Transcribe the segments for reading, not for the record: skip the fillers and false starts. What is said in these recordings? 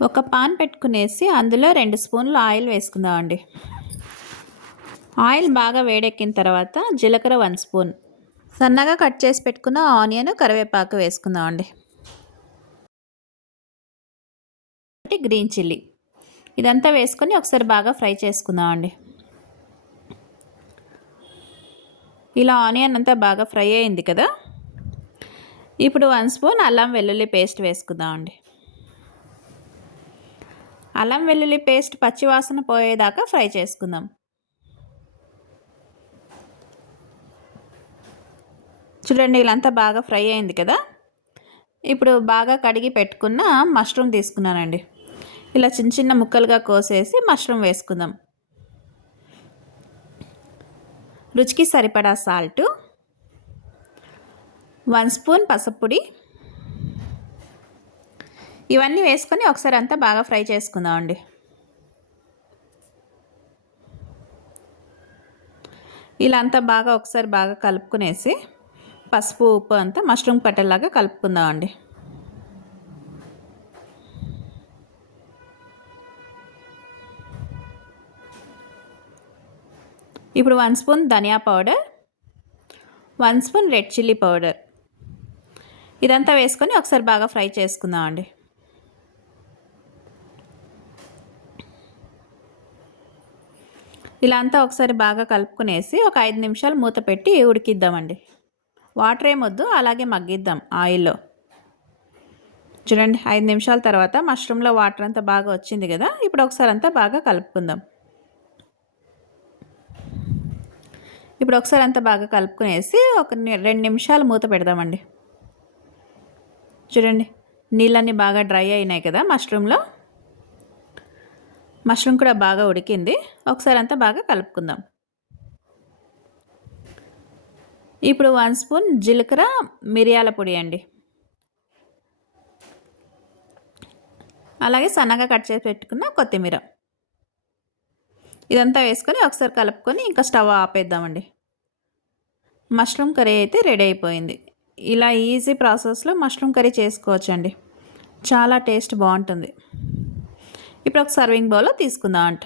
ఒక పాన్ పెట్టుకునేసి అందులో 2 స్పూన్లు ఆయిల్ వేసుకుందామండి. ఆయిల్ బాగా వేడెక్కిన తర్వాత జీలకర్ర 1 స్పూన్, సన్నగా కట్ చేసి పెట్టుకున్న ఆనియన్, కరివేపాకు వేసుకుందామండి. గ్రీన్ చిల్లీ ఇదంతా వేసుకొని ఒకసారి బాగా ఫ్రై చేసుకుందామండి. ఇలా ఆనియన్ అంతా బాగా ఫ్రై అయింది కదా, ఇప్పుడు 1 స్పూన్ అల్లం వెల్లుల్లి పేస్ట్ వేసుకుందామండి. అల్లం వెల్లుల్లి పేస్ట్ పచ్చివాసన పోయేదాకా ఫ్రై చేసుకుందాం. చూడండి, ఇలాంతా బాగా ఫ్రై అయింది కదా, ఇప్పుడు బాగా కడిగి పెట్టుకున్న మష్రూమ్ తీసుకున్నానండి. ఇలా చిన్న చిన్న ముక్కలుగా కోసేసి మష్రూమ్ వేసుకుందాం. రుచికి సరిపడా సాల్ట్, 1 స్పూన్ పసుపు పొడి, ఇవన్నీ వేసుకొని ఒకసారి అంతా బాగా ఫ్రై చేసుకుందామండి. ఇలా అంతా బాగా ఒకసారి బాగా కలుపుకునేసి పసుపు ఉప్పు అంతా మష్రూమ్ పట్టేలాగా కలుపుకుందామండి. ఇప్పుడు 1 స్పూన్ ధనియా powder, 1 spoon red chilli powder, ఇదంతా వేసుకొని ఒకసారి బాగా ఫ్రై చేసుకుందామండి. ఇలా అంతా ఒకసారి బాగా కలుపుకునేసి ఒక 5 నిమిషాలు మూత పెట్టి ఉడికిద్దామండి. వాటర్ ఏమొద్దు, అలాగే మగ్గిద్దాం ఆయిల్లో. చూడండి, 5 నిమిషాల తర్వాత మష్రూమ్లో వాటర్ అంతా బాగా వచ్చింది కదా, ఇప్పుడు ఒకసారి అంతా బాగా కలుపుకుందాం. ఇప్పుడు ఒకసారి అంతా బాగా కలుపుకునేసి ఒక 2 నిమిషాలు మూత పెడదామండి. చూడండి, నీళ్ళన్నీ బాగా డ్రై అయినాయి కదా మష్రూమ్లో. మష్రూమ్ కూడా బాగా ఉడికింది. ఒకసారి అంతా బాగా కలుపుకుందాం. ఇప్పుడు 1 స్పూన్ జీలకర్ర మిరియాల పొడి అండి, అలాగే సన్నగా కట్ చేసి పెట్టుకున్న కొత్తిమీర, ఇదంతా వేసుకొని ఒకసారి కలుపుకొని ఇంకా స్టవ్ ఆపేద్దామండి. మష్రూమ్ కర్రీ అయితే రెడీ అయిపోయింది. ఇలా ఈజీ ప్రాసెస్లో మష్రూమ్ కర్రీ చేసుకోవచ్చండి. చాలా టేస్ట్ బాగుంటుంది. ఇప్పుడు ఒక సర్వింగ్ బౌల్లో తీసుకుందాం అంట.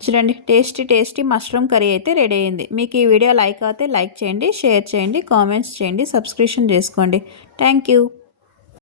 చూడండి, టేస్టీ మష్రూమ్ కర్రీ అయితే రెడీ అయింది. మీకు ఈ వీడియో లైక్ అయితే లైక్ చేయండి, షేర్ చేయండి, కామెంట్స్ చేయండి, సబ్స్క్రిప్షన్ చేసుకోండి. Thank you.